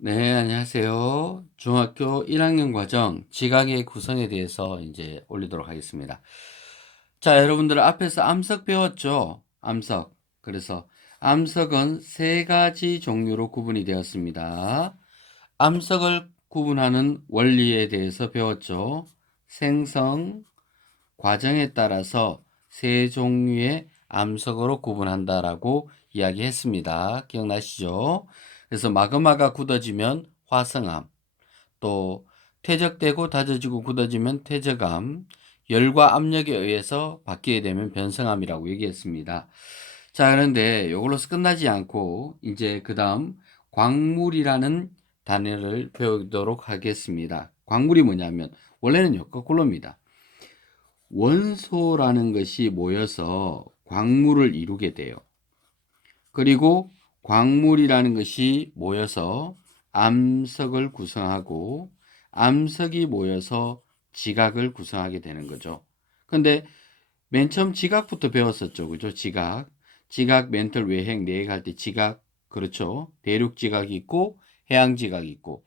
네, 안녕하세요. 중학교 1학년 과정 지각의 구성에 대해서 이제 올리도록 하겠습니다. 자, 여러분들 앞에서 암석 배웠죠? 암석. 그래서 암석은 세 가지 종류로 구분이 되었습니다. 암석을 구분하는 원리에 대해서 배웠죠? 생성 과정에 따라서 세 종류의 암석으로 구분한다라고 이야기했습니다. 기억나시죠? 그래서 마그마가 굳어지면 화성암, 또 퇴적되고 다져지고 굳어지면 퇴적암, 열과 압력에 의해서 바뀌게 되면 변성암이라고 얘기했습니다. 자, 그런데 이걸로서 끝나지 않고 이제 그 다음 광물이라는 단어를 배우도록 하겠습니다. 광물이 뭐냐면 원래는요, 거꾸로입니다. 원소라는 것이 모여서 광물을 이루게 돼요. 그리고 광물이라는 것이 모여서 암석을 구성하고 암석이 모여서 지각을 구성하게 되는 거죠. 근데 맨 처음 지각부터 배웠었죠. 그죠? 지각. 지각, 멘털, 외행, 내액 할 때 지각, 그렇죠. 대륙 지각이 있고 해양 지각이 있고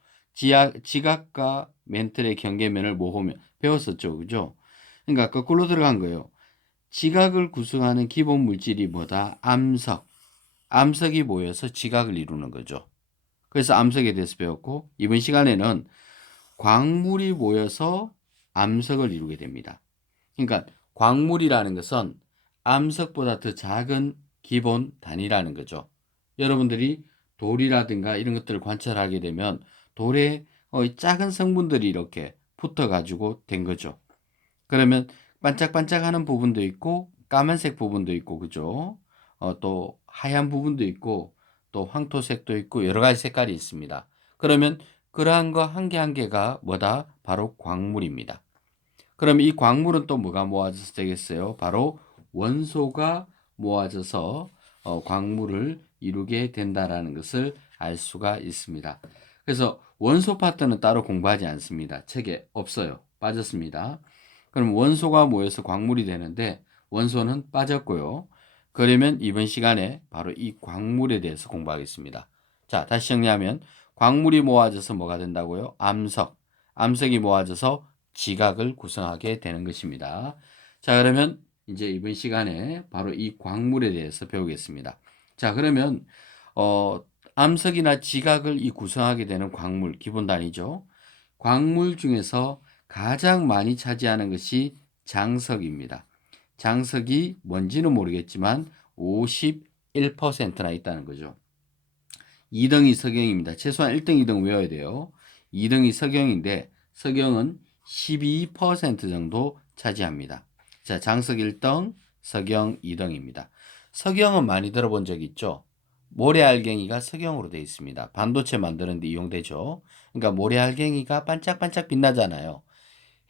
지각과 멘털의 경계면을 모으면 배웠었죠. 그죠? 그러니까 거꾸로 들어간 거예요. 지각을 구성하는 기본 물질이 뭐다? 암석. 암석이 모여서 지각을 이루는 거죠. 그래서 암석에 대해서 배웠고 이번 시간에는 광물이 모여서 암석을 이루게 됩니다. 그러니까 광물이라는 것은 암석보다 더 작은 기본 단위라는 거죠. 여러분들이 돌이라든가 이런 것들을 관찰하게 되면 돌에 작은 성분들이 이렇게 붙어 가지고 된 거죠. 그러면 반짝반짝하는 부분도 있고 까만색 부분도 있고 그죠? 또 하얀 부분도 있고 또 황토색도 있고 여러 가지 색깔이 있습니다. 그러면 그러한 거 한 개 한 개가 뭐다? 바로 광물입니다. 그럼 이 광물은 또 뭐가 모아져서 되겠어요? 바로 원소가 모아져서 광물을 이루게 된다라는 것을 알 수가 있습니다. 그래서 원소 파트는 따로 공부하지 않습니다. 책에 없어요. 빠졌습니다. 그럼 원소가 모여서 광물이 되는데 원소는 빠졌고요. 그러면 이번 시간에 바로 이 광물에 대해서 공부하겠습니다. 자, 다시 정리하면 광물이 모아져서 뭐가 된다고요? 암석. 암석이 모아져서 지각을 구성하게 되는 것입니다. 자, 그러면 이제 이번 시간에 바로 이 광물에 대해서 배우겠습니다. 자, 그러면 어, 암석이나 지각을 이 구성하게 되는 광물, 기본 단위죠. 광물 중에서 가장 많이 차지하는 것이 장석입니다. 장석이 뭔지는 모르겠지만 51%나 있다는 거죠. 2등이 석영입니다. 최소한 1등, 2등 외워야 돼요. 2등이 석영인데 석영은 12% 정도 차지합니다. 자, 장석 1등, 석영 2등입니다. 석영은 많이 들어본 적 있죠? 모래알갱이가 석영으로 되어 있습니다. 반도체 만드는 데 이용되죠. 그러니까 모래알갱이가 반짝반짝 빛나잖아요.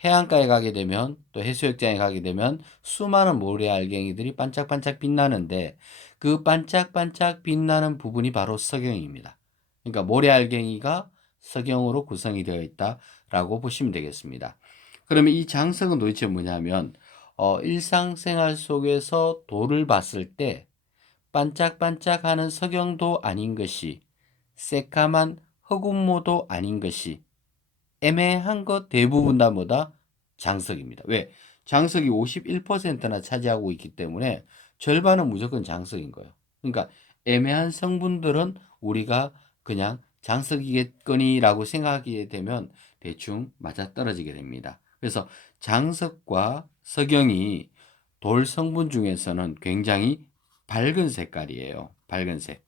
해안가에 가게 되면 또 해수욕장에 가게 되면 수많은 모래알갱이들이 반짝반짝 빛나는데 그 반짝반짝 빛나는 부분이 바로 석영입니다. 그러니까 모래알갱이가 석영으로 구성이 되어 있다라고 보시면 되겠습니다. 그러면 이 장석은 도대체 뭐냐면 일상생활 속에서 돌을 봤을 때 반짝반짝하는 석영도 아닌 것이 새까만 흑운모도 아닌 것이 애매한 것 대부분 다 뭐다? 장석입니다. 왜? 장석이 51%나 차지하고 있기 때문에 절반은 무조건 장석인 거예요. 그러니까 애매한 성분들은 우리가 그냥 장석이겠거니라고 생각하게 되면 대충 맞아떨어지게 됩니다. 그래서 장석과 석영이 돌 성분 중에서는 굉장히 밝은 색깔이에요. 밝은 색.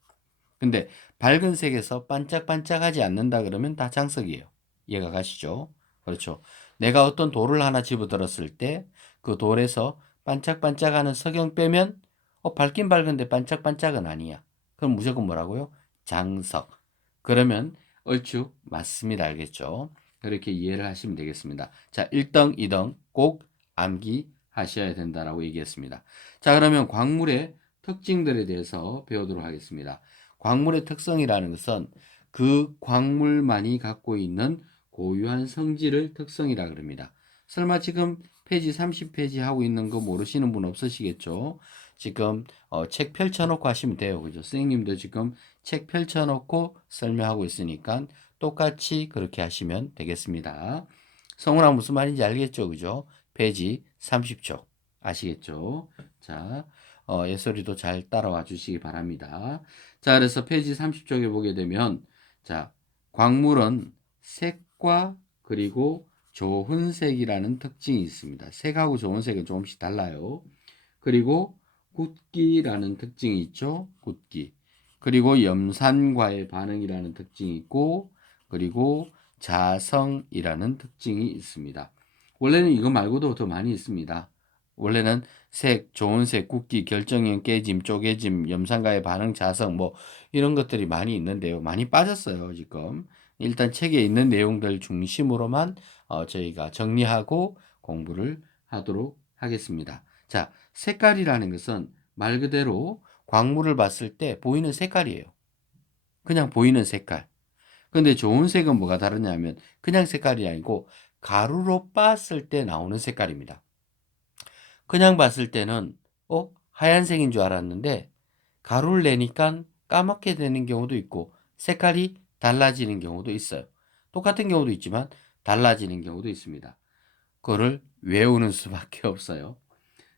근데 밝은 색에서 반짝반짝하지 않는다 그러면 다 장석이에요. 이해가 가시죠? 그렇죠. 내가 어떤 돌을 하나 집어들었을 때 그 돌에서 반짝반짝하는 석영 빼면 밝긴 밝은데 반짝반짝은 아니야. 그럼 무조건 뭐라고요? 장석. 그러면 얼추 맞습니다. 알겠죠? 그렇게 이해를 하시면 되겠습니다. 자, 1등, 2등 꼭 암기하셔야 된다라고 얘기했습니다. 자, 그러면 광물의 특징들에 대해서 배우도록 하겠습니다. 광물의 특성이라는 것은 그 광물만이 갖고 있는 고유한 성질을 특성이라 그럽니다. 설마 지금 페이지 30페이지 하고 있는 거 모르시는 분 없으시겠죠? 지금 책 펼쳐놓고 하시면 돼요. 그죠? 선생님도 지금 책 펼쳐놓고 설명하고 있으니까 똑같이 그렇게 하시면 되겠습니다. 성훈아 무슨 말인지 알겠죠? 그죠? 페이지 30쪽. 아시겠죠? 자, 예솔이도 잘 따라와 주시기 바랍니다. 자, 그래서 페이지 30쪽에 보게 되면, 자, 광물은 색과 그리고 좋은 색이라는 특징이 있습니다. 색하고 좋은 색은 조금씩 달라요. 그리고 굳기라는 특징이 있죠. 굳기. 그리고 염산과의 반응이라는 특징이 있고, 그리고 자성이라는 특징이 있습니다. 원래는 이거 말고도 더 많이 있습니다. 원래는 색, 좋은 색, 굳기, 결정형 깨짐, 쪼개짐, 염산과의 반응, 자성 뭐 이런 것들이 많이 있는데요. 많이 빠졌어요, 지금. 일단 책에 있는 내용들 중심으로만 저희가 정리하고 공부를 하도록 하겠습니다. 자, 색깔이라는 것은 말 그대로 광물을 봤을 때 보이는 색깔이에요. 그냥 보이는 색깔. 근데 좋은 색은 뭐가 다르냐면 그냥 색깔이 아니고 가루로 빻았을 때 나오는 색깔입니다. 그냥 봤을 때는 하얀색인 줄 알았는데 가루를 내니까 까맣게 되는 경우도 있고 색깔이 달라지는 경우도 있어요. 똑같은 경우도 있지만 달라지는 경우도 있습니다. 그거를 외우는 수밖에 없어요.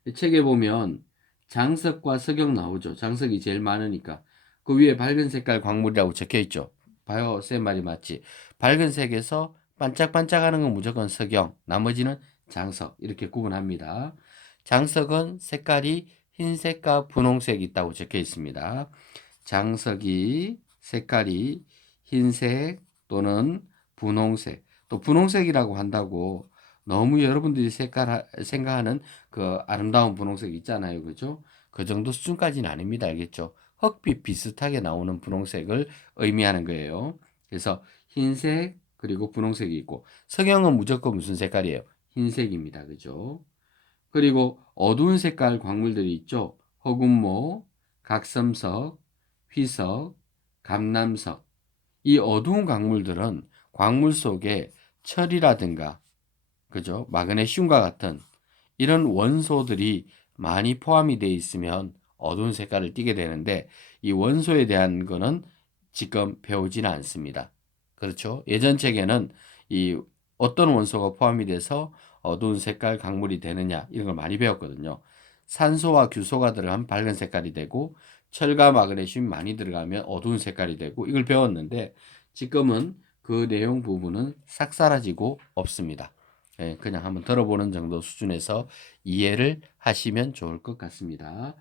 이 책에 보면 장석과 석영 나오죠. 장석이 제일 많으니까. 그 위에 밝은 색깔 광물이라고 적혀 있죠. 봐요, 쌤 말이 맞지. 밝은 색에서 반짝반짝하는 건 무조건 석영, 나머지는 장석 이렇게 구분합니다. 장석은 색깔이 흰색과 분홍색이 있다고 적혀 있습니다. 장석이 색깔이 흰색 또는 분홍색, 또 분홍색이라고 한다고 너무 여러분들이 생각하는 그 아름다운 분홍색 있잖아요. 그죠? 그 정도 수준까지는 아닙니다. 알겠죠? 흑빛 비슷하게 나오는 분홍색을 의미하는 거예요. 그래서 흰색 그리고 분홍색이 있고 석영은 무조건 무슨 색깔이에요? 흰색입니다. 그죠? 그리고 어두운 색깔 광물들이 있죠. 허군모, 각섬석, 휘석, 감남석. 이 어두운 광물들은 광물 속에 철이라든가 그죠? 마그네슘과 같은 이런 원소들이 많이 포함이 되어 있으면 어두운 색깔을 띠게 되는데 이 원소에 대한 거는 지금 배우지는 않습니다. 그렇죠? 예전 책에는 이 어떤 원소가 포함이 돼서 어두운 색깔 강물이 되느냐 이런 걸 많이 배웠거든요. 산소와 규소가 들어가면 밝은 색깔이 되고 철과 마그네슘이 많이 들어가면 어두운 색깔이 되고 이걸 배웠는데 지금은 그 내용 부분은 싹 사라지고 없습니다. 예, 그냥 한번 들어보는 정도 수준에서 이해를 하시면 좋을 것 같습니다.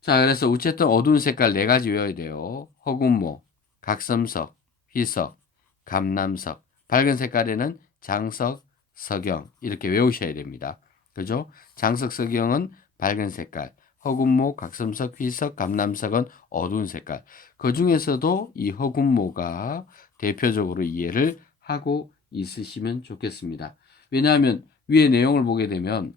자, 그래서 어쨌든 어두운 색깔 네 가지 외워야 돼요. 허군모, 각섬석, 희석, 감남석. 밝은 색깔에는 장석, 석영 이렇게 외우셔야 됩니다. 그죠? 장석, 석영은 밝은 색깔, 허군모, 각섬석, 희석, 감남석은 어두운 색깔. 그 중에서도 이 허군모가 대표적으로 이해를 하고 있으시면 좋겠습니다. 왜냐하면 위에 내용을 보게 되면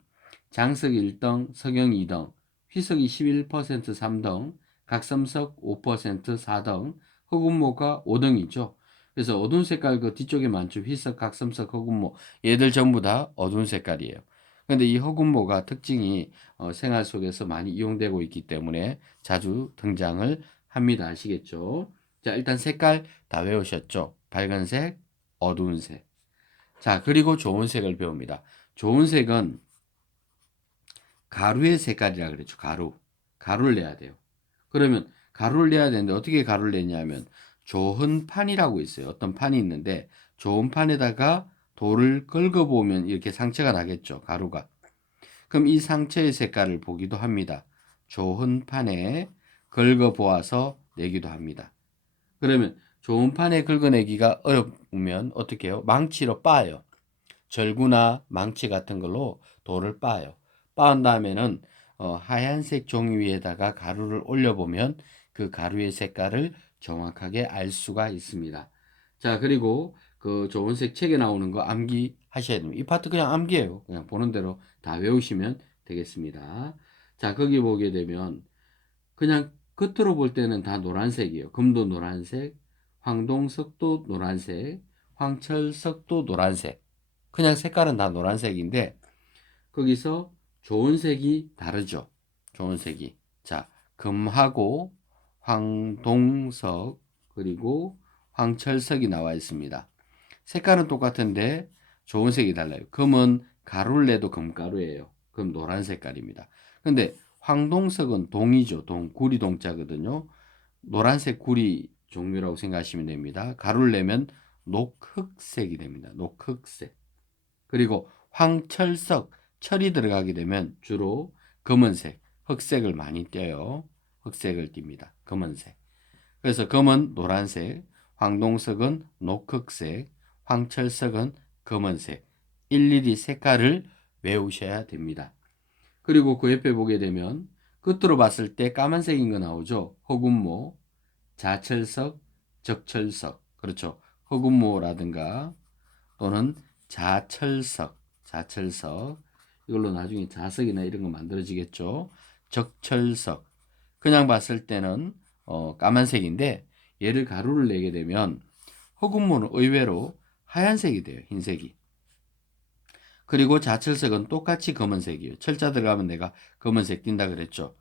장석 1등, 석영 2등, 휘석이 11% 3등, 각섬석 5% 4등, 흑운모가 5등이죠. 그래서 어두운 색깔 그 뒤쪽에 많죠. 휘석, 각섬석, 흑운모. 얘들 전부 다 어두운 색깔이에요. 근데 이 흑운모가 특징이 생활 속에서 많이 이용되고 있기 때문에 자주 등장을 합니다. 아시겠죠? 자, 일단 색깔 다 외우셨죠? 밝은색, 어두운 색. 자, 그리고 좋은 색을 배웁니다. 좋은 색은 가루의 색깔이라 그랬죠. 가루. 가루를 내야 돼요. 그러면 가루를 내야 되는데 어떻게 가루를 내냐면 좋은 판이라고 있어요. 어떤 판이 있는데 좋은 판에다가 돌을 긁어보면 이렇게 상처가 나겠죠. 가루가. 그럼 이 상처의 색깔을 보기도 합니다. 좋은 판에 긁어보아서 내기도 합니다. 그러면 좋은 판에 긁어내기가 어려우면 어떻게 해요? 망치로 빻아요. 절구나 망치 같은 걸로 돌을 빻아요. 빻은 다음에는 하얀색 종이 위에다가 가루를 올려보면 그 가루의 색깔을 정확하게 알 수가 있습니다. 자, 그리고 그 좋은색 책에 나오는 거 암기하셔야 됩니다. 이 파트 그냥 암기예요. 그냥 보는 대로 다 외우시면 되겠습니다. 자, 거기 보게 되면 그냥 겉으로 볼 때는 다 노란색이에요. 금도 노란색, 황동석도 노란색, 황철석도 노란색. 그냥 색깔은 다 노란색인데 거기서 좋은 색이 다르죠. 좋은 색이. 자, 금하고 황동석, 그리고 황철석이 나와 있습니다. 색깔은 똑같은데 좋은 색이 달라요. 금은 가루를 내도 금가루예요. 그럼 노란 색깔입니다. 근데 황동석은 동이죠. 구리 동자거든요. 노란색 구리 종류라고 생각하시면 됩니다. 가루를 내면 녹흑색이 됩니다. 녹흑색. 그리고 황철석, 철이 들어가게 되면 주로 검은색, 흑색을 많이 떼요. 흑색을 띱니다. 검은색. 그래서 검은 노란색, 황동석은 녹흑색, 황철석은 검은색. 일일이 색깔을 외우셔야 됩니다. 그리고 그 옆에 보게 되면 끝으로 봤을 때 까만색인 거 나오죠. 허군모, 자철석, 적철석. 그렇죠. 허군모라든가 또는 자철석. 이걸로 나중에 자석이나 이런 거 만들어지겠죠. 적철석. 그냥 봤을 때는 까만색인데 얘를 가루를 내게 되면 흑운모는 의외로 하얀색이 돼요. 흰색이. 그리고 자철석은 똑같이 검은색이에요. 철자 들어가면 내가 검은색 띈다 그랬죠.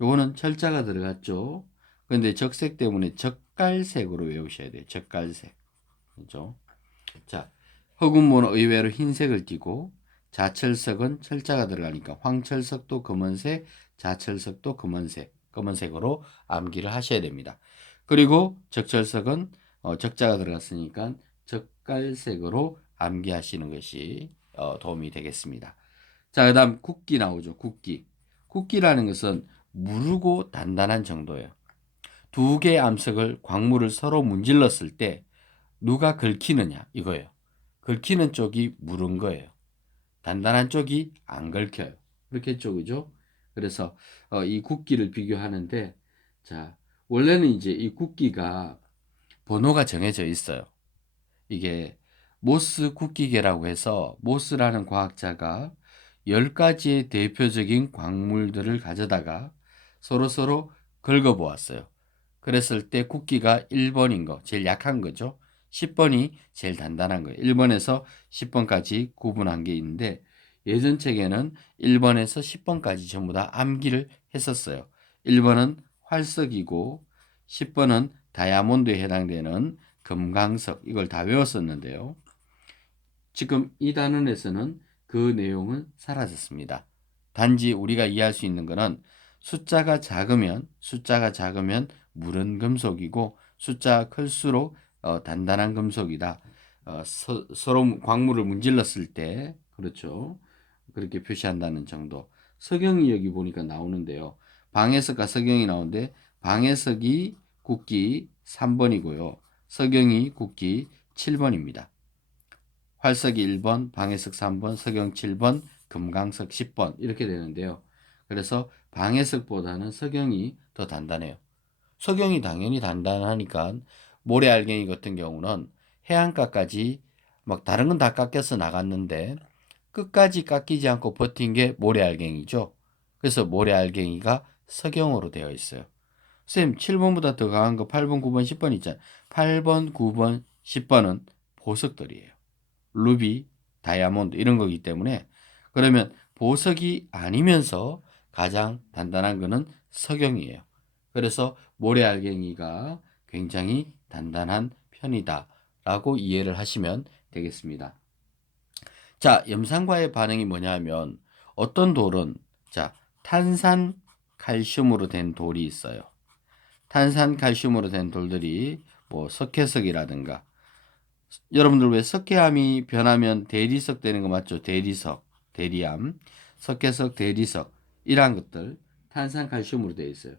요거는 철자가 들어갔죠. 그런데 적색 때문에 적갈색으로 외우셔야 돼요. 적갈색. 그렇죠? 자, 흑운모는 의외로 흰색을 띠고 자철석은 철자가 들어가니까 황철석도 검은색, 자철석도 검은색으로 암기를 하셔야 됩니다. 그리고 적철석은 적자가 들어갔으니까 적갈색으로 암기하시는 것이 도움이 되겠습니다. 자, 그다음 국기 나오죠. 국기. 국기라는 것은 무르고 단단한 정도예요. 두 개의 암석을 광물을 서로 문질렀을 때 누가 긁히느냐 이거예요. 긁히는 쪽이 무른 거예요. 단단한 쪽이 안 긁혀요. 그렇겠죠, 그죠? 그래서 이 국기를 비교하는데, 자, 원래는 이제 이 국기가 번호가 정해져 있어요. 이게 모스 국기계라고 해서 모스라는 과학자가 10가지의 대표적인 광물들을 가져다가 서로 긁어보았어요. 그랬을 때 국기가 1번인 거, 제일 약한 거죠. 10번이 제일 단단한 거예요. 1번에서 10번까지 구분한 게 있는데 예전 책에는 1번에서 10번까지 전부 다 암기를 했었어요. 1번은 활석이고 10번은 다이아몬드에 해당되는 금강석 이걸 다 외웠었는데요. 지금 이 단원에서는 그 내용은 사라졌습니다. 단지 우리가 이해할 수 있는 것은 숫자가 작으면 무른 금속이고 숫자가 클수록 단단한 금속이다. 서로 광물을 문질렀을 때 그렇죠. 그렇게 표시한다는 정도. 석영이 여기 보니까 나오는데요. 방해석과 석영이 나오는데 방해석이 국기 3번이고요. 석영이 국기 7번입니다. 활석이 1번, 방해석 3번, 석영 7번, 금강석 10번 이렇게 되는데요. 그래서 방해석보다는 석영이 더 단단해요. 석영이 당연히 단단하니까 모래알갱이 같은 경우는 해안가까지 막 다른 건 다 깎여서 나갔는데 끝까지 깎이지 않고 버틴 게 모래알갱이죠. 그래서 모래알갱이가 석영으로 되어 있어요. 선생님 7번보다 더 강한 거 8번, 9번, 10번 있잖아요. 8번, 9번, 10번은 보석들이에요. 루비, 다이아몬드 이런 거기 때문에 그러면 보석이 아니면서 가장 단단한 거는 석영이에요. 그래서 모래알갱이가 굉장히 단단한 편이다라고 이해를 하시면 되겠습니다. 자, 염산과의 반응이 뭐냐 하면 어떤 돌은 자, 탄산 칼슘으로 된 돌이 있어요. 탄산 칼슘으로 된 돌들이 뭐 석회석이라든가 여러분들 왜 석회암이 변하면 대리석 되는 거 맞죠? 대리석, 대리암, 석회석, 대리석 이러한 것들 탄산칼슘으로 되어 있어요.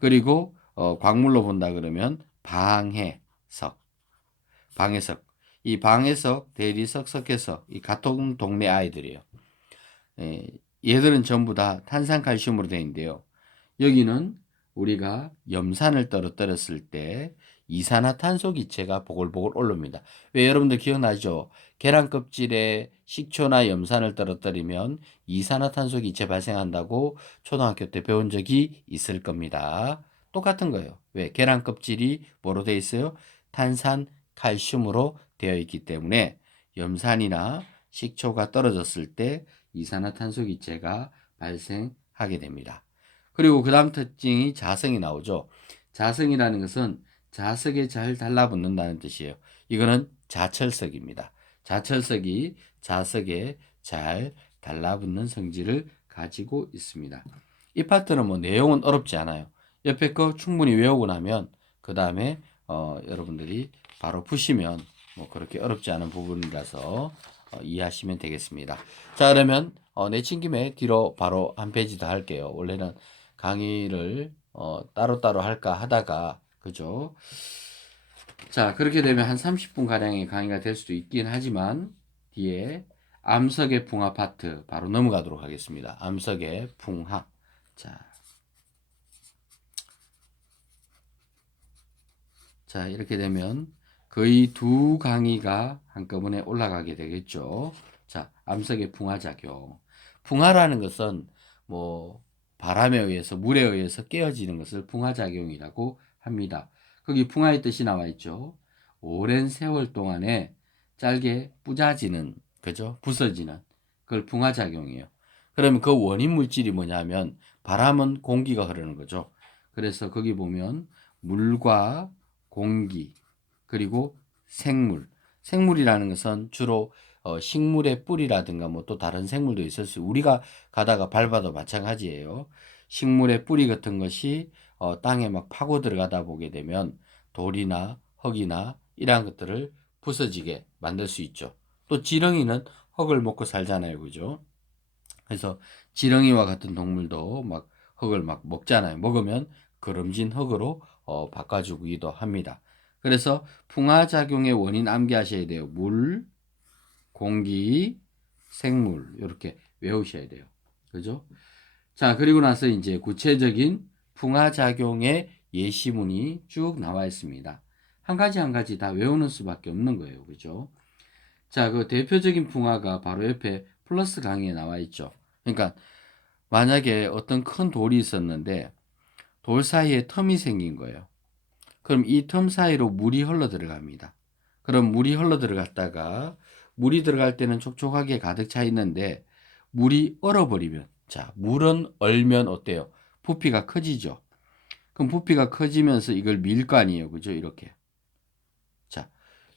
그리고 광물로 본다 그러면 방해석, 이 방해석, 대리석, 석회석 이 같은 동네 아이들이에요. 얘들은 전부 다 탄산칼슘으로 되어 있는데요. 여기는 우리가 염산을 떨어뜨렸을 때 이산화탄소 기체가 보글보글 오릅니다. 왜 여러분들 기억나죠? 계란 껍질에 식초나 염산을 떨어뜨리면 이산화탄소 기체 발생한다고 초등학교 때 배운 적이 있을 겁니다. 똑같은 거예요. 왜? 계란 껍질이 뭐로 되어 있어요? 탄산 칼슘으로 되어 있기 때문에 염산이나 식초가 떨어졌을 때 이산화탄소 기체가 발생하게 됩니다. 그리고 그 다음 특징이 자성이 나오죠. 자성이라는 것은 자석에 잘 달라붙는다는 뜻이에요. 이거는 자철석입니다. 자철석이 자석에 잘 달라붙는 성질을 가지고 있습니다. 이 파트는 뭐 내용은 어렵지 않아요. 옆에 거 충분히 외우고 나면 그 다음에 여러분들이 바로 푸시면 뭐 그렇게 어렵지 않은 부분이라서 이해하시면 되겠습니다. 자, 그러면 내친 김에 뒤로 바로 한 페이지 더 할게요. 원래는 강의를 따로따로 할까 하다가 그죠? 자, 그렇게 되면 한 30분 가량의 강의가 될 수도 있긴 하지만 뒤에 암석의 풍화 파트 바로 넘어가도록 하겠습니다. 암석의 풍화. 자, 이렇게 되면 거의 두 강의가 한꺼번에 올라가게 되겠죠. 자, 암석의 풍화작용. 풍화라는 것은 뭐 바람에 의해서 물에 의해서 깨어지는 것을 풍화작용이라고 합니다. 거기 풍화의 뜻이 나와 있죠. 오랜 세월 동안에 짧게 부자지는, 그죠? 부서지는 그걸 풍화작용이에요. 그러면 그 원인 물질이 뭐냐면 바람은 공기가 흐르는 거죠. 그래서 거기 보면 물과 공기, 그리고 생물. 생물이라는 것은 주로 식물의 뿌리라든가 뭐 또 다른 생물도 있을 수, 우리가 가다가 밟아도 마찬가지예요. 식물의 뿌리 같은 것이 땅에 막 파고 들어가다 보게 되면 돌이나 흙이나 이러한 것들을 부서지게 만들 수 있죠. 또 지렁이는 흙을 먹고 살잖아요. 그죠? 그래서 지렁이와 같은 동물도 막 흙을 막 먹잖아요. 먹으면 그름진 흙으로 바꿔주기도 합니다. 그래서 풍화작용의 원인 암기하셔야 돼요. 물, 공기, 생물 이렇게 외우셔야 돼요. 그죠? 자, 그리고 나서 이제 구체적인 풍화작용의 예시문이 쭉 나와 있습니다. 한 가지 한 가지 다 외우는 수밖에 없는 거예요. 그죠? 자, 그 대표적인 풍화가 바로 옆에 플러스 강의에 나와 있죠. 그러니까 만약에 어떤 큰 돌이 있었는데 돌 사이에 텀이 생긴 거예요. 그럼 이 텀 사이로 물이 흘러 들어갑니다. 그럼 물이 흘러 들어갔다가 물이 들어갈 때는 촉촉하게 가득 차 있는데 물이 얼어버리면, 자, 물은 얼면 어때요? 부피가 커지죠. 그럼 부피가 커지면서 이걸 밀 거 아니에요. 그죠? 이렇게. 자,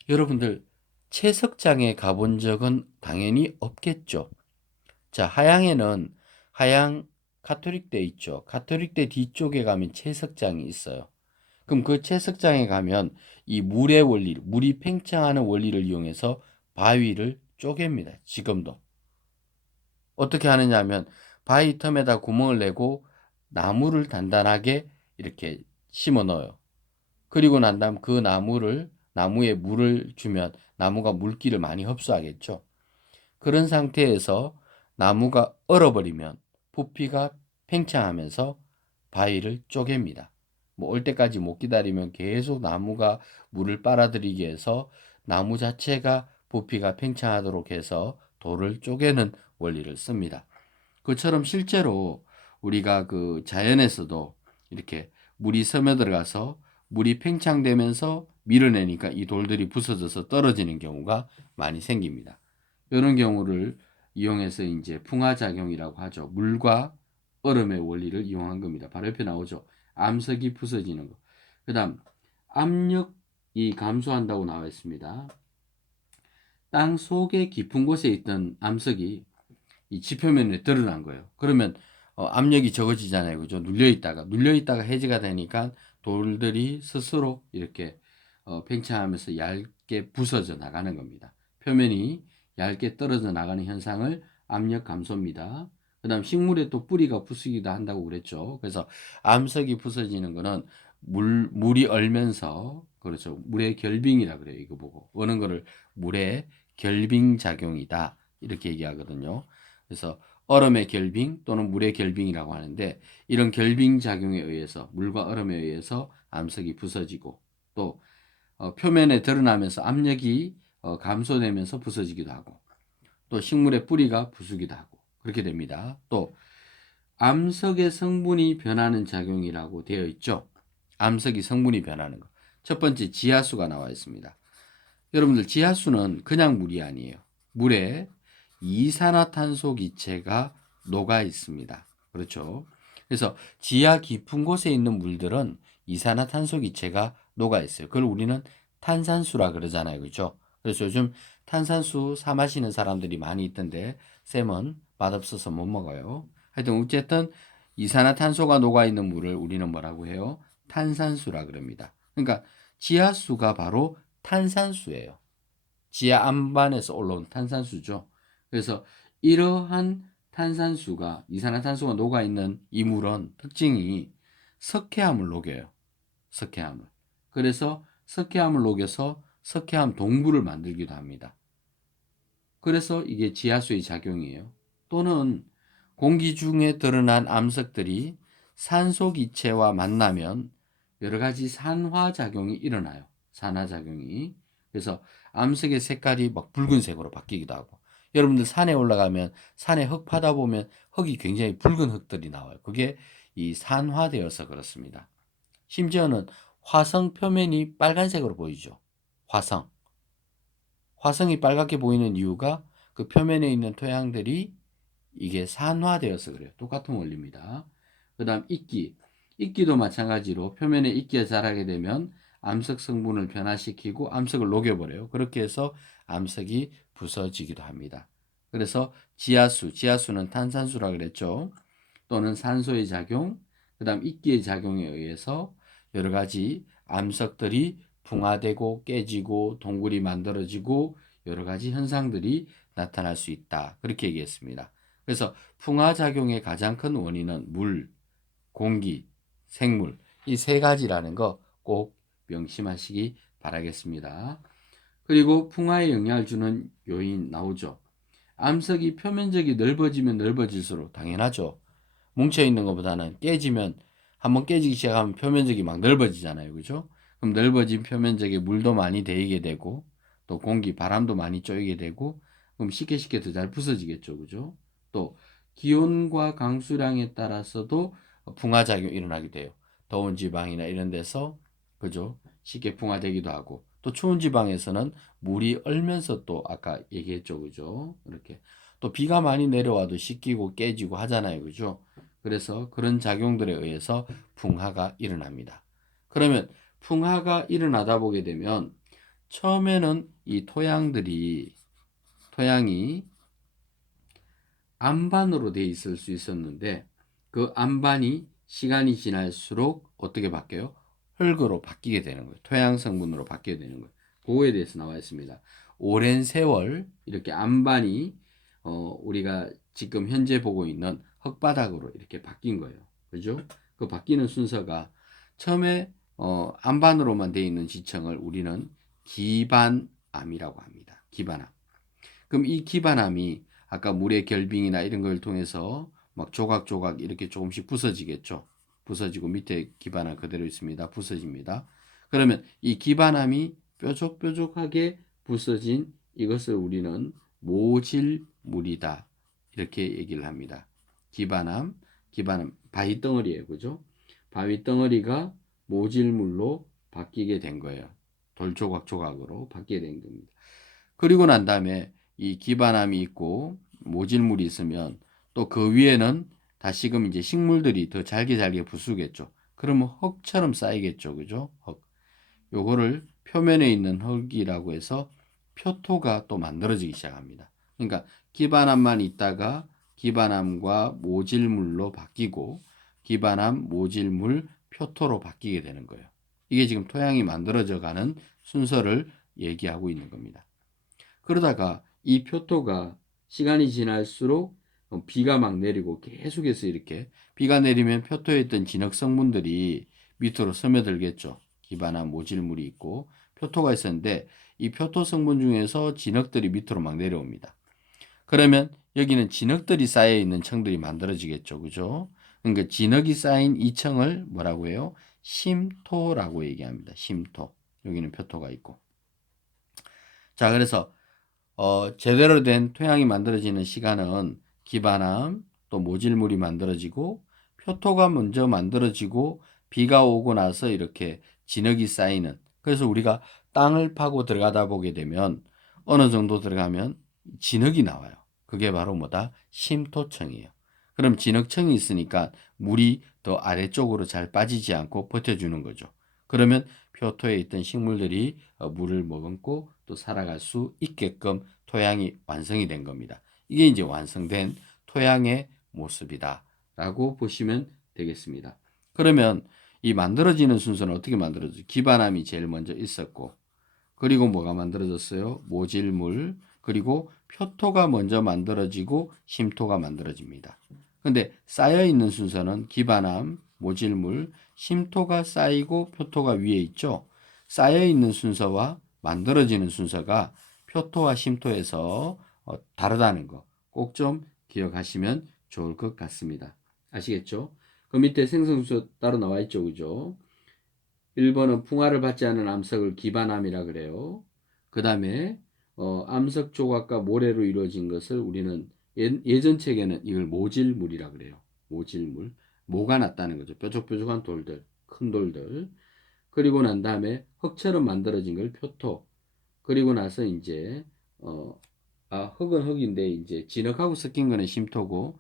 여러분들 채석장에 가본 적은 당연히 없겠죠. 자, 하양에는 하양 가톨릭대 있죠. 가톨릭대 뒤쪽에 가면 채석장이 있어요. 그럼 그 채석장에 가면 이 물의 원리, 물이 팽창하는 원리를 이용해서 바위를 쪼갭니다. 지금도. 어떻게 하느냐 하면 바위 틈에다 구멍을 내고 나무를 단단하게 이렇게 심어 넣어요. 그리고 난 다음 그 나무에 물을 주면 나무가 물기를 많이 흡수하겠죠. 그런 상태에서 나무가 얼어버리면 부피가 팽창하면서 바위를 쪼갭니다. 뭐 올 때까지 못 기다리면 계속 나무가 물을 빨아들이게 해서 나무 자체가 부피가 팽창하도록 해서 돌을 쪼개는 원리를 씁니다. 그처럼 실제로 우리가 그 자연에서도 이렇게 물이 스며들어가서 물이 팽창되면서 밀어내니까 이 돌들이 부서져서 떨어지는 경우가 많이 생깁니다. 이런 경우를 이용해서 이제 풍화작용이라고 하죠. 물과 얼음의 원리를 이용한 겁니다. 바로 옆에 나오죠. 암석이 부서지는 거. 그 다음, 압력이 감소한다고 나와 있습니다. 땅 속에 깊은 곳에 있던 암석이 이 지표면에 드러난 거예요. 그러면 압력이 적어지잖아요. 그죠? 눌려있다가 해제가 되니까 돌들이 스스로 이렇게 팽창하면서 얇게 부서져 나가는 겁니다. 표면이 얇게 떨어져 나가는 현상을 압력 감소입니다. 그 다음 식물의 또 뿌리가 부수기도 한다고 그랬죠. 그래서 암석이 부서지는 거는 물이 얼면서, 그렇죠. 물의 결빙이라 그래요. 이거 보고. 어느 거를 물의 결빙 작용이다. 이렇게 얘기하거든요. 그래서 얼음의 결빙 또는 물의 결빙이라고 하는데 이런 결빙 작용에 의해서 물과 얼음에 의해서 암석이 부서지고 또 표면에 드러나면서 압력이 감소되면서 부서지기도 하고 또 식물의 뿌리가 부수기도 하고 그렇게 됩니다. 또 암석의 성분이 변하는 작용이라고 되어 있죠. 암석이 성분이 변하는 것. 첫 번째 지하수가 나와 있습니다. 여러분들 지하수는 그냥 물이 아니에요. 물에 이산화탄소 기체가 녹아 있습니다. 그렇죠. 그래서 지하 깊은 곳에 있는 물들은 이산화탄소 기체가 녹아 있어요. 그걸 우리는 탄산수라 그러잖아요. 그죠? 그래서 요즘 탄산수 사 마시는 사람들이 많이 있던데 쌤은 맛없어서 못 먹어요. 하여튼 어쨌든 이산화탄소가 녹아 있는 물을 우리는 뭐라고 해요? 탄산수라 그럽니다. 그러니까 지하수가 바로 탄산수예요. 지하 안반에서 올라온 탄산수죠. 그래서 이러한 탄산수가 이산화탄소가 녹아 있는 이 물은 특징이 석회암을 녹여요. 석회암을. 그래서 석회암을 녹여서 석회암 동굴을 만들기도 합니다. 그래서 이게 지하수의 작용이에요. 또는 공기 중에 드러난 암석들이 산소 기체와 만나면 여러 가지 산화작용이 일어나요. 산화작용이. 그래서 암석의 색깔이 막 붉은색으로 바뀌기도 하고. 여러분들 산에 올라가면 산에 흙 파다 보면 흙이 굉장히 붉은 흙들이 나와요. 그게 이 산화되어서 그렇습니다. 심지어는 화성 표면이 빨간색으로 보이죠. 화성. 화성이 빨갛게 보이는 이유가 그 표면에 있는 토양들이 이게 산화되어서 그래요. 똑같은 원리입니다. 그 다음 이끼. 이끼도 마찬가지로 표면에 이끼가 자라게 되면 암석 성분을 변화시키고 암석을 녹여버려요. 그렇게 해서 암석이 부서지기도 합니다. 그래서 지하수는 탄산수라 그랬죠. 또는 산소의 작용, 그 다음 이끼의 작용에 의해서 여러 가지 암석들이 붕화되고 깨지고 동굴이 만들어지고 여러 가지 현상들이 나타날 수 있다. 그렇게 얘기했습니다. 그래서 풍화작용의 가장 큰 원인은 물, 공기, 생물 이 세 가지라는 거 꼭 명심하시기 바라겠습니다. 그리고 풍화에 영향을 주는 요인 나오죠. 암석이 표면적이 넓어지면 넓어질수록 당연하죠. 뭉쳐있는 것보다는 깨지면 한번 깨지기 시작하면 표면적이 막 넓어지잖아요. 그죠? 그럼 넓어진 표면적에 물도 많이 데이게 되고 또 공기, 바람도 많이 쪼이게 되고 그럼 쉽게 더 잘 부서지겠죠. 그죠? 또 기온과 강수량에 따라서도 풍화작용이 일어나게 돼요. 더운 지방이나 이런 데서 그죠? 쉽게 풍화되기도 하고 또 추운 지방에서는 물이 얼면서 또 아까 얘기했죠. 그죠? 이렇게 또 비가 많이 내려와도 씻기고 깨지고 하잖아요. 그죠? 그래서 그런 작용들에 의해서 풍화가 일어납니다. 그러면 풍화가 일어나다 보게 되면 처음에는 이 토양이 안반으로 돼 있을 수 있었는데 그 안반이 시간이 지날수록 어떻게 바뀌어요? 흙으로 바뀌게 되는 거예요. 토양 성분으로 바뀌게 되는 거예요. 그거에 대해서 나와 있습니다. 오랜 세월 이렇게 안반이 우리가 지금 현재 보고 있는 흙바닥으로 이렇게 바뀐 거예요. 그죠? 그 바뀌는 순서가 처음에 안반으로만 되어 있는 지층을 우리는 기반암이라고 합니다. 기반암. 그럼 이 기반암이 아까 물의 결빙이나 이런 걸 통해서 막 조각조각 이렇게 조금씩 부서지겠죠. 부서지고 밑에 기반암 그대로 있습니다. 부서집니다. 그러면 이 기반암이 뾰족뾰족하게 부서진 이것을 우리는 모질물이다. 이렇게 얘기를 합니다. 기반암, 바위덩어리예요. 그죠? 바위덩어리가 모질물로 바뀌게 된 거예요. 돌조각조각으로 바뀌게 된 겁니다. 그리고 난 다음에 이 기반암이 있고 모질물이 있으면 또 그 위에는 다시금 이제 식물들이 더 잘게 부수겠죠. 그러면 흙처럼 쌓이겠죠. 그죠? 흙. 요거를 표면에 있는 흙이라고 해서 표토가 또 만들어지기 시작합니다. 그러니까 기반암만 있다가 기반암과 모질물로 바뀌고 기반암, 모질물, 표토로 바뀌게 되는 거예요. 이게 지금 토양이 만들어져 가는 순서를 얘기하고 있는 겁니다. 그러다가 이 표토가 시간이 지날수록 비가 막 내리고 계속해서 이렇게 비가 내리면 표토에 있던 진흙 성분들이 밑으로 스며들겠죠. 기반한 모질물이 있고 표토가 있었는데 이 표토 성분 중에서 진흙들이 밑으로 막 내려옵니다. 그러면 여기는 진흙들이 쌓여 있는 층들이 만들어지겠죠. 그죠? 그러니까 진흙이 쌓인 이 층을 뭐라고 해요? 심토라고 얘기합니다. 심토. 여기는 표토가 있고. 자, 그래서 제대로 된 토양이 만들어지는 시간은 기반암, 또 모질물이 만들어지고 표토가 먼저 만들어지고 비가 오고 나서 이렇게 진흙이 쌓이는. 그래서 우리가 땅을 파고 들어가다 보게 되면 어느 정도 들어가면 진흙이 나와요. 그게 바로 뭐다? 심토층이에요. 그럼 진흙층이 있으니까 물이 더 아래쪽으로 잘 빠지지 않고 버텨주는 거죠. 그러면 표토에 있던 식물들이 물을 머금고 또 살아갈 수 있게끔 토양이 완성이 된 겁니다. 이게 이제 완성된 토양의 모습이다라고 보시면 되겠습니다. 그러면 이 만들어지는 순서는 어떻게 만들어져요? 기반암이 제일 먼저 있었고, 그리고 뭐가 만들어졌어요? 모질물, 그리고 표토가 먼저 만들어지고 심토가 만들어집니다. 근데 쌓여 있는 순서는 기반암, 모질물, 심토가 쌓이고 표토가 위에 있죠. 쌓여 있는 순서와 만들어지는 순서가 표토와 심토에서 다르다는 거 꼭 좀 기억하시면 좋을 것 같습니다. 아시겠죠? 그 밑에 생성순서 따로 나와 있죠, 그죠? 1번은 풍화를 받지 않은 암석을 기반암이라 그래요. 그 다음에 암석 조각과 모래로 이루어진 것을 우리는 예전 책에는 이걸 모질물이라 그래요. 모질물. 모가 났다는 거죠. 뾰족뾰족한 돌들, 큰 돌들. 그리고 난 다음에 흙처럼 만들어진 걸 표토. 그리고 나서 이제 흙은 흙인데 이제 진흙하고 섞인 거는 심토고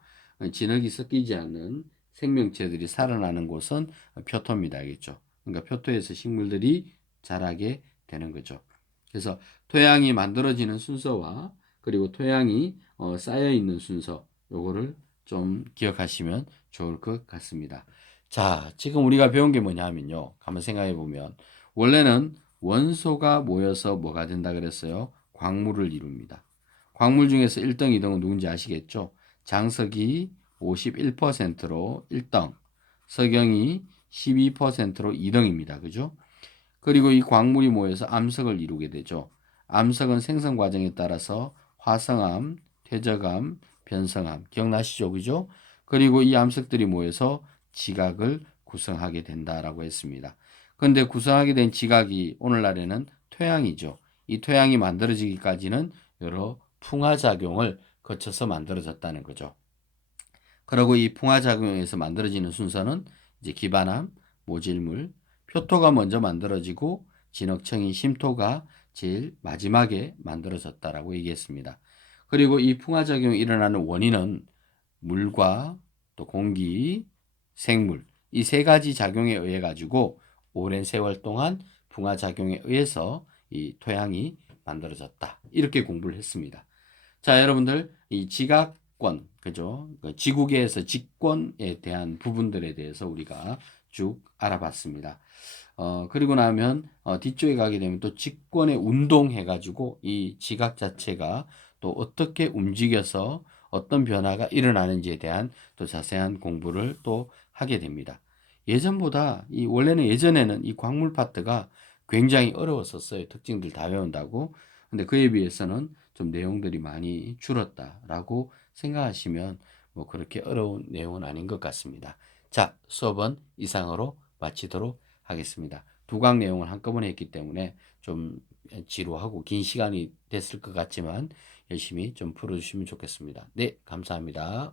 진흙이 섞이지 않는 생명체들이 살아나는 곳은 표토입니다. 알겠죠? 그러니까 표토에서 식물들이 자라게 되는 거죠. 그래서 토양이 만들어지는 순서와 그리고 토양이 쌓여 있는 순서 요거를 좀 기억하시면 좋을 것 같습니다. 자, 지금 우리가 배운 게 뭐냐 하면요. 한번 생각해 보면 원래는 원소가 모여서 뭐가 된다 그랬어요? 광물을 이룹니다. 광물 중에서 1등, 2등은 누군지 아시겠죠? 장석이 51%로 1등, 석영이 12%로 2등입니다. 그죠? 그리고 이 광물이 모여서 암석을 이루게 되죠. 암석은 생성 과정에 따라서 화성암, 퇴적암, 변성암 기억나시죠? 그죠? 그리고 이 암석들이 모여서 지각을 구성하게 된다라고 했습니다. 그런데 구성하게 된 지각이 오늘날에는 토양이죠. 이 토양이 만들어지기까지는 여러 풍화작용을 거쳐서 만들어졌다는 거죠. 그리고 이 풍화작용에서 만들어지는 순서는 이제 기반암, 모질물, 표토가 먼저 만들어지고 진흙층이 심토가 제일 마지막에 만들어졌다라고 얘기했습니다. 그리고 이 풍화작용이 일어나는 원인은 물과 또 공기, 생물 이 세 가지 작용에 의해 가지고 오랜 세월 동안 풍화작용에 의해서 이 토양이 만들어졌다. 이렇게 공부를 했습니다. 자, 여러분들 이 지각권, 그죠? 그 지구계에서 직권에 대한 부분들에 대해서 우리가 쭉 알아봤습니다. 그리고 나면 뒤쪽에 가게 되면 또 직권의 운동 해가지고 이 지각 자체가 또 어떻게 움직여서 어떤 변화가 일어나는지에 대한 또 자세한 공부를 또 하게 됩니다. 예전보다 원래는 예전에는 이 광물 파트가 굉장히 어려웠었어요. 특징들 다 외운다고. 근데 그에 비해서는 좀 내용들이 많이 줄었다라고 생각하시면 뭐 그렇게 어려운 내용은 아닌 것 같습니다. 자, 수업은 이상으로 마치도록 하겠습니다. 두 강 내용을 한꺼번에 했기 때문에 좀 지루하고 긴 시간이 됐을 것 같지만 열심히 좀 풀어주시면 좋겠습니다. 네, 감사합니다.